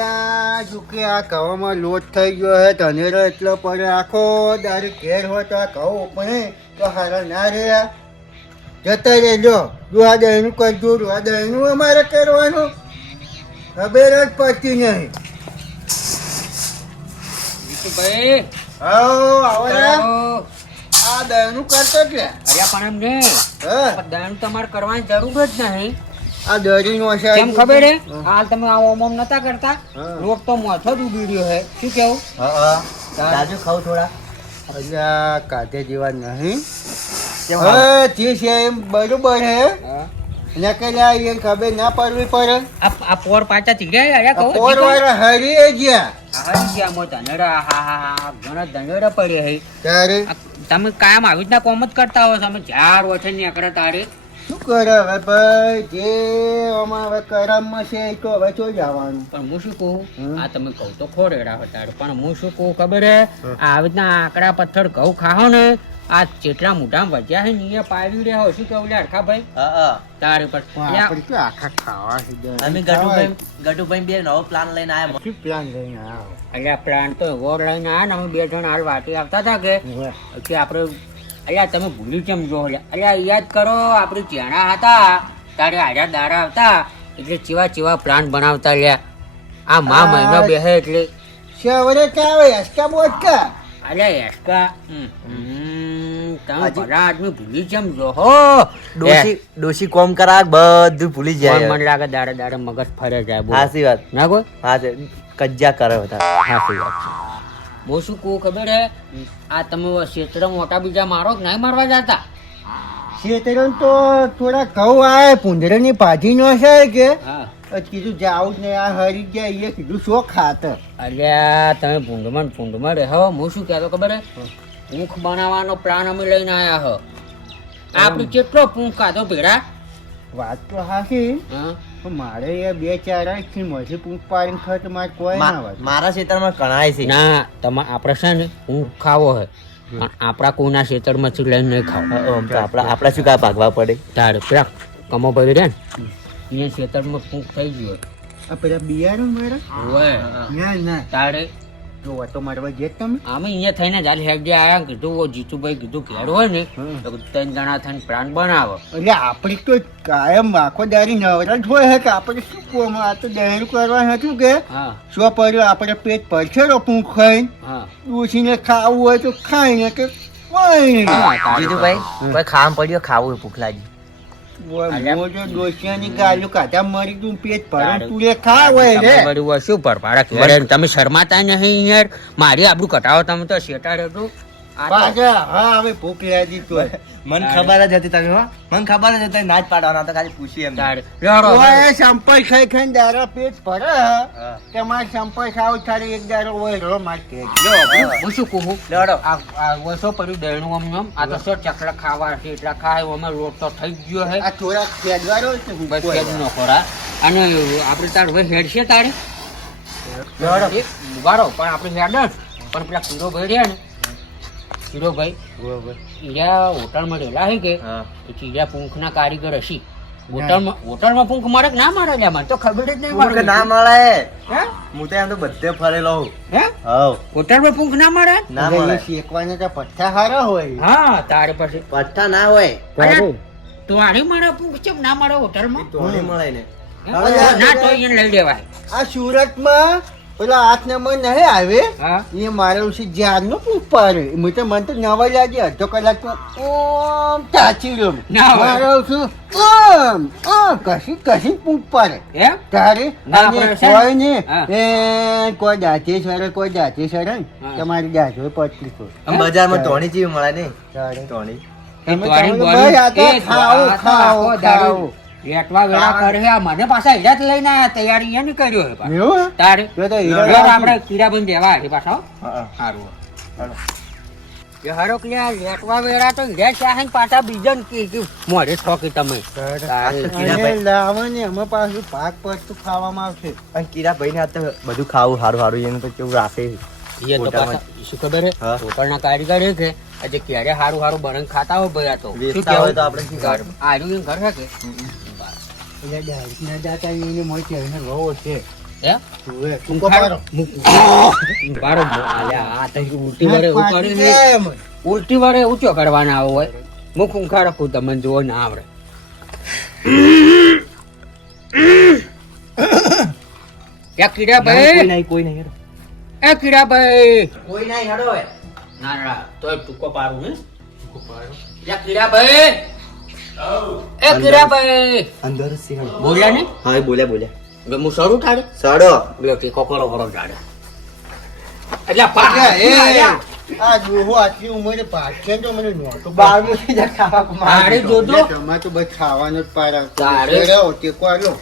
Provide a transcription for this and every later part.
ત્યાં જોકે આ કવામાં લોટ થઈ ગયો હે ધનેરો એટલો પડે આખો દારૂ ઘેર હોય તો આ ઘઉં ઉપણે તો હારા ના રહ્યા જતા રહેજો દુહા દહીંનું કરજો દુહા દહીંનું અમારે કરવાનું ખબર જ પડતી નહીં. ભાઈ આવો આ દહીંનું કરતો કે અરે પણ એમ ને દયાનું તમારે કરવાની જરૂર જ નહીં. આ દરીનો છે કેમ ખબર હે હાલ તમે આ ઓમ ઓમ નતા કરતા લોટ તો મોથો જ ઉગી રહ્યો હે શું કેવું? દાદુ ખાવ થોડા અલ્યા કાઢે જેવા નહીં હવે જે છે એમ બરોબર હે ને કે એ ખબર ના પડવી પડે આ પોર પાછા ચીડ્યા અરે કહું પોર વાળા હરી ગયા હરી ગયા મો ધનેડા હા ઘણા ધનેડા પડે હે ત્યારે તમે કાયમ આવી રીતના કોમ જ કરતા હો તમે ઝાડ ઓછે નીકળે તારે શું કરે હવે ભાઈ જે આમાં હવે કરમમાં છે એ તો હવે ચોઈ જવાનું. પણ હું શું કહું આ તમે કહું તો ખોરેડા હતા પણ હું શું કહું ખબર હે આવી રીતના આકડા પથ્થર ઘઉં ખાઓ ને આ જેટલા મોટા વધ્યા છે ને એ પાડી રહ્યા શું કેવું લે હરખા ભાઈ તારે પર આપણે શું આખા ખાવા છે અમે ગટુભાઈ બે નવો પ્લાન લઈને આયા. શું પ્લાન લઈને આવો? અલ્યા પ્લાન તો એવો લઈને આવ્યા ને અમે બે જણ હાલ વાટી આવતા હતા કે આપણે અલ્યા તમે ભૂલી કેમ જો અલ્યા યાદ કરો આપણે ચેણા હતા તારે હાજર દાડા આવતા એટલે ચેવા પ્લાન બનાવતા લ્યા આ મહિનો બેહે એટલે શેવરે ક્યાં આવે એસકા બોટકા અલ્યા એસકા તમે ભલા આદમી ભૂલી કેમ જો હો ડોશી કોમ કરા બધું ભૂલી જાય. મને લાગે દાડે દાડે મગજ ફરે જાય સાચી વાત ના કોઈ હા છે કજ્જા કરે હતા. સાચી વાત છે. બહુ શું કહું ખબર હે આ તમે ક્ષેત્ર મોટા બીજા મારો કે નહીં મારવા જતા? શેતરન તો થોડા ઘઉં આવે પૂંદરાની ભાજી નો છે કે હા કીધું જાવું જ ને આ હરી ગયા એ કીધું શો ખાતર અલ્યા તમે ભૂંડમાં રહો હું શું કહેતો ખબર હે પૂંખ બનાવવાનો પ્લાન અમે લઈને આવ્યા હો આપણે કેટલો પૂંખ ખાધો ભેડા વાત તો હાચી હા પણ મારે એ બે ચાર થી મધી પૂંખ પાડીને ખર્ચ મારે કોઈ ના વાત. મારા ખેતરમાં કણાય છે ના તમે આપણે છે ને પૂંખ ખાવો હે પણ આપણા કોઈના ખેતરમાંથી લઈને નહીં ખાવ આપડા શું કા ભાગવા પડે. તારે પેલા કમો ભાઈ રે ને એ ખેતરમાં પૂંખ થઈ ગયો આ પેલા બિયારણ મારા હોય ના ના તારે જો વાતો મારવા જે તમે અમે અહીંયા થઈને જ હાલ હેડ આયા કીધું જીતુભાઈ કીધું ઘેર હોય ને તો 3 જણા થઈને પ્લાન બનાવો એટલે આપણી તો કાયમ આખો દારી નવરા જ હોય કે આપણે શું કોમ આ તો દહેરું કરવાનું હતું કે હા શું પડ્યું આપણે પેટ પડશે રો પૂંખ ખાઈને હા ઉછીને ખાવું હોય તો ખાઈને કે કોઈ જીતુભાઈ કોઈ ખાવા પડ્યો ખાવું ભૂખ લાગી. મોજો ડોસિયાની ગાલું કાઢા મરી તું પેટ ભરું તું લે ખા હોય રે શું પર તમે શરમાતા નહીં યાર મારી આબરૂ કટાવો તમે તો શેટાડે તો પાછા હા હવે ભૂખ લાગી તો મને ખબર જ હતી તમે મને ખબર જ હતી ના જ પાડવાના તો ખાલી પૂછી એમ. ઓય સંપલ ખાઈ ખાઈને દારા પેટ ભરે કે મારે સંપલ ખાવ તારે એક દારો હોય રો માર કે હું શું કહું લેવડો. આ વસો પડ્યું દહેણું આમ આ તો સો ચકલા ખાવા છે એટલા ખાય અમે લોટ તો થઈ ગયો હે આ થોડા ખેડવારો છે બસ કેદનો ખોરા અને આપણે તાર હવે હેડ છે તારે ઉભારો પણ આપણે હેડ પણ પેલા પીરો ભાઈ રહ્યા ને પીરો ભાઈ ઈરા હોટલમાં રહેલા હે કે પછી ઈરા પૂંખના કારીગર હશી હોટલમાં પૂંખ મારે કે ના મારે લ્યા મને તો ખબર જ નહીં પૂંખ ના મળે હે હું તો એમ તો બધે ફરેલો હું. હે હવ હોટલમાં પૂંખ ના મારે ના મળે. શેકવાના તો પથ્થા હારા હોય હા તારે પછી પટ્ટા ના હોય તો આને મારે પૂંખ ચમ ના મારે હોટલમાં ધોણી મળે ને. ના તો એને લઈ લેવાય આ સુરતમાં પેલા 8 નંબર નહીં આવે હા એ મારે છે જ્યારનો પૂછ પાડે હું તો મને તો નવા લાગે અડધો કલાક તો ઓમ ચાચી રહ્યો ના હોય. મારે છું ઓમ કશી પૂછ પાડે એમ તારે ના, અને આપણે છે કોઈ ને હા. એ કોઈ દાંતે સરે હા. તમારી દાંતો પતલી કોઈ આમ બજારમાં ધોણી જેવી મળે ને તારે ધોણી. તમે ધોણી તમે બોણી. ભાઈ આ તો એ ખાઓ આ તો ખાઓ આખો દારૂ. ખાઓ લેટવા વેળા કરે આ મને પાછા હીરા જ લઈને આયા તૈયારી એને કર્યો હે પાછો. એવું હે? તારે તો તો હીરા હીરા રાખી. આપણે કીડાબંધ દેવા હે પાછા હો. હા. હારું એ હારો કે આ લેટવા વેળા તો હીરા ચાહે ને પાછા બીજન કે મોઢે ઠોકી તમે તારે. અને લાવો ને અમે પાછું ભાગ પડતું ખાવામાં આવશે અને કીરાભાઈ ને આ તો બધું ખાવું સારું સારું એનું તો કેવું રાખે. એ તો પાછા શું ખબર હે હા. હોટલના કારીગર હે કે આજે ક્યારે હારું હારું બરણ ખાતા હોય ભયા તો શું વેચતા હોય તો કહેવું? આપણે શું કરવું? આર્યું એમ ઘર હે કે એટલે ડાયરેક્ટ ના જાતા એને મોય કહેવાય ને રહો છે હે હવે ટૂંકો પાડો. બારો અલ્યા આ તો ઉલટી વારે એવું કર્યું છે. ઉલટી વારે ઊંચો કરવાના આવો હોય મુખ ઊંઘા રાખું તમને જોવો ના આવડે કીડાભાઈ કોઈ નહીં હેડો. એ કીડાભાઈ કોઈ નહીં હેડો હવે. ના ના તો ટૂંકો પાડું ને કીડાભાઈ એ કીડાભાઈ અંદર જ છે હેડો. બોલ્યા ને હા એ બોલ્યા હવે હું શરૂ થાડે સાડો બે કે કોકરો કરો જાડે એટલે આ જોહો આટલી ઉંમરે પાછે તો મને નહોતું બારમું થઈ જાય ખાવા આડે જોજો તમારે તો બસ ખાવાનો જ પાર તારે? આવતો ટેકો આલો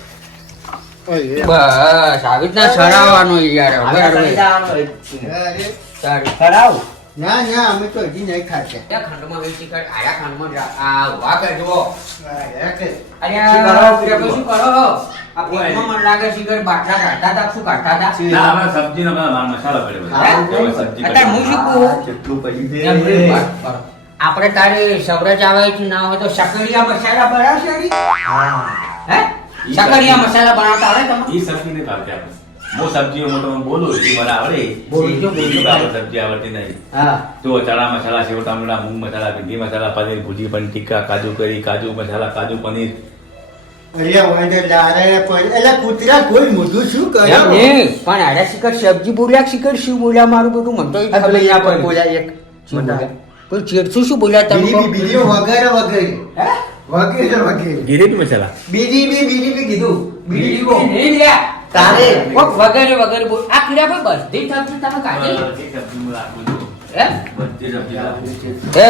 બસ આવી રીતના સરાવવાનો યાર હવે અરે, સારું ખરાવ ના ના અમે તો હજી નહીં ખાતા ત્યાં ખંડમાં વેચી કાઢ આયા ખંડમાં આ ઉભા કરજો આ કે અરે શું કરો? શું કરો આ પેટમાં મને લાગે છે કે બાટલા કાઢતા હતા શું કાઢતા હતા ના હવે સબ્જીનો મસાલો પડ્યો હે? હવે સબ્જી અત્યારે હું શું કહું? કેટલું પડી એમ દે નહીં, વાત કરો. આપણે તારે સબરજ આવે છે ના હોય તો શકરિયા મસાલા બનાવશે અડી? હે શકરિયા મસાલા બનાવતા આવડે તમને ઈ સબ્જી નહીં ભાવતી આપણે હું સબ્જીઓ મોટો બોલું એ મને આવડે બોલજો, બોલજો. બીજી બાબત સબ્જી આવડતી નહીં હા તો ચણા મસાલા સેવ ટામેટા મૂંગ મસાલા ભીંડી મસાલા પનીર ભુજી પનીર ટીક્કા કાજુ કરી કાજુ મસાલા કાજુ પનીર અરે વાંધો લારે પણ એટલે કૂતરા કોઈ મોઢું શું એમ કર્યો નહીં, પણ આડા શિખર સબ્જી બોલ્યા શિખર શું બોલ્યા મારું બધું મને તો ઈ ખબર પેલા ના પણ પડી. બોલ્યા એક શું બોલ્યા? કોઈ ચેડસું શું બોલ્યા તમે બીડી કહો? બીડી વગેરે વગેરે હે? વગેરે વગેરે ગીરેબી મસાલા બીડી બી કીધું બીડી બી નહીં લ્યા. તારે. કોક વગેરે વગેરે બોલ. આ કીડાભાઈ બધી સબ્જી તમે કાઢી? બધી સબ્જી હું રાખું છું હે? બધી સબ્જી રાખું છું એ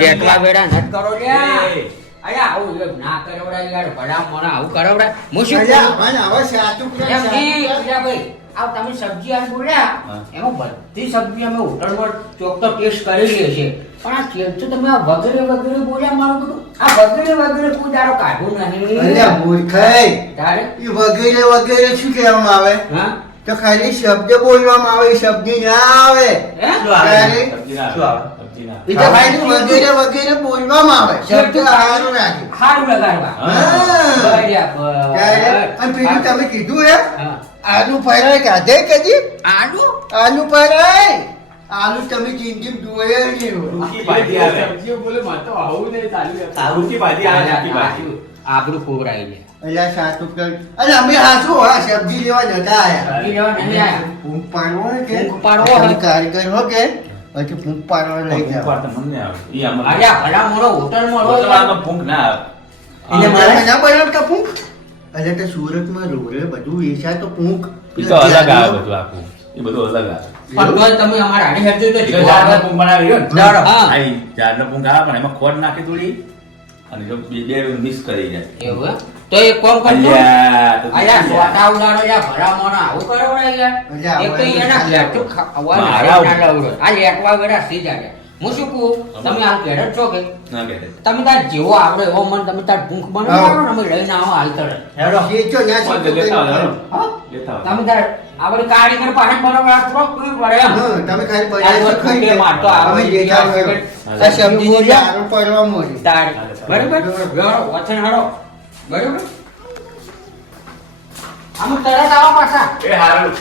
લેટવા બેડા નત કરો લ્યા. એ. અલ્યા આવું એક ના કરવડાય યાર ભલા મોણા આવું કરવડાય. હું શું અલ્યા, કહું? પણ હવે સાચું કે એમ નહીં, સાચું કે? કીડાભાઈ, આ તમે સબ્જી આજ બોલ્યા હા. એમાં બધી સબ્જી અમે હોટલમાં ચોક્કસ ટેસ્ટ કરેલી હશે પણ આ ચેડસું તમે આ વગેરે વગેરે બોલ્યા મારું બધું આ વગેરે વગેરે કોઈ દાડો કાઢું નહીં અલ્યા મૂર્ખાઈ તારે ઈ વગેરે વગેરે શું કહેવામાં આવે હા તો ખાલી શબ્દ બોલવામાં આવે શબ્દ ના આવે હે? શું આવે? ત્યારે સબ્જી ના શું આવે? સબ્જી ના એ તો ખાલી વગેરે વગેરે બોલવામાં આવે શબ્દ સારું રાખે હારું લગાડવા હા. બરાબર. ત્યારે અને પેલું તમે કીધું હે હા. આલુ ફરાય કાઢે કદી આલુ આલુ ફરાય આલુ તમે જિંદગી જોયા જ નહીં હોય. સૂકી ભાજી આવે સારું સૂકી ભાજી આવે સૂકી ભાજી આપણું ખોવરાઈ લે અલ્યા સાચું કર અને અમે હાચું હા સબ્જી લેવા નતા આયા સબ્જી લેવા નહીં આયા. ફૂંક પાડવો હે કે ફૂંક પાડવો હે. તમે કારીગર હો કે પછી ફૂંક પાડવા લઈ ભૂંગ જાવ પાડતા મને નહીં આવે ઈ આમાં અલ્યા ભલા મોડો હોટલમાં રહો યાર. હોટલમાં ભૂંગ ના આવે એટલે મારે? મારે ના બનાવતા ફૂંક અલ્યા તો સુરતમાં રોડે બધું વેચાય તો ફૂંક ઈ તો અલગ આવે બધું આખું એ બધું અલગ આવે પણ તોય તમે અમારા હાડે હેરજો તો ઈ તો જીવો ઝાડનો આવે. ભૂંગ બનાવી રહ્યો ને ઝાડ, હા. આ ઈ ઝાડનો ભૂંગ આવે પણ એમાં ખોડ નાખી થોડી અને જો બે મિક્સ કરી જાય એવું હે? તો એક કામ કરજો. અલ્યા, તો અલ્યા બીજું સોટા ઉડાડો યાર ભલા મોણા આવું કરાવડાય યાર. અલ્યા, એક તો હવે એના તો લેટું ખાવા મારા ના લવડો. આ લેટવા વેડા સી જાય. હું શું કહું તમે હાલ ઘેર જ છો કે ના કહેતે. તમે તાર જેવો આવડે એવો મને તમે તાર ભૂખ બનાવો ને અમે લઈને આવો હાલ તરત. હેડો જે જો ના પણ શીખો લેતા આવો, તે- હેડો. હા? લેતા આવો. તમે તાર આપણે કારીગર પાસે બરોબર આ થોડોક દૂર પડે એમ. હા, તમે ખાલી આ બનાવી તો ખાઈ ફૂટે મારતો આવે. અમે દેખાવ કર્યો. આ સબ્જીની દારૂ પડવા મોડી તાર બરોબર વ્યવહાર વચન હાડો બરોબર આમ તરત આવો પાછા એ હારું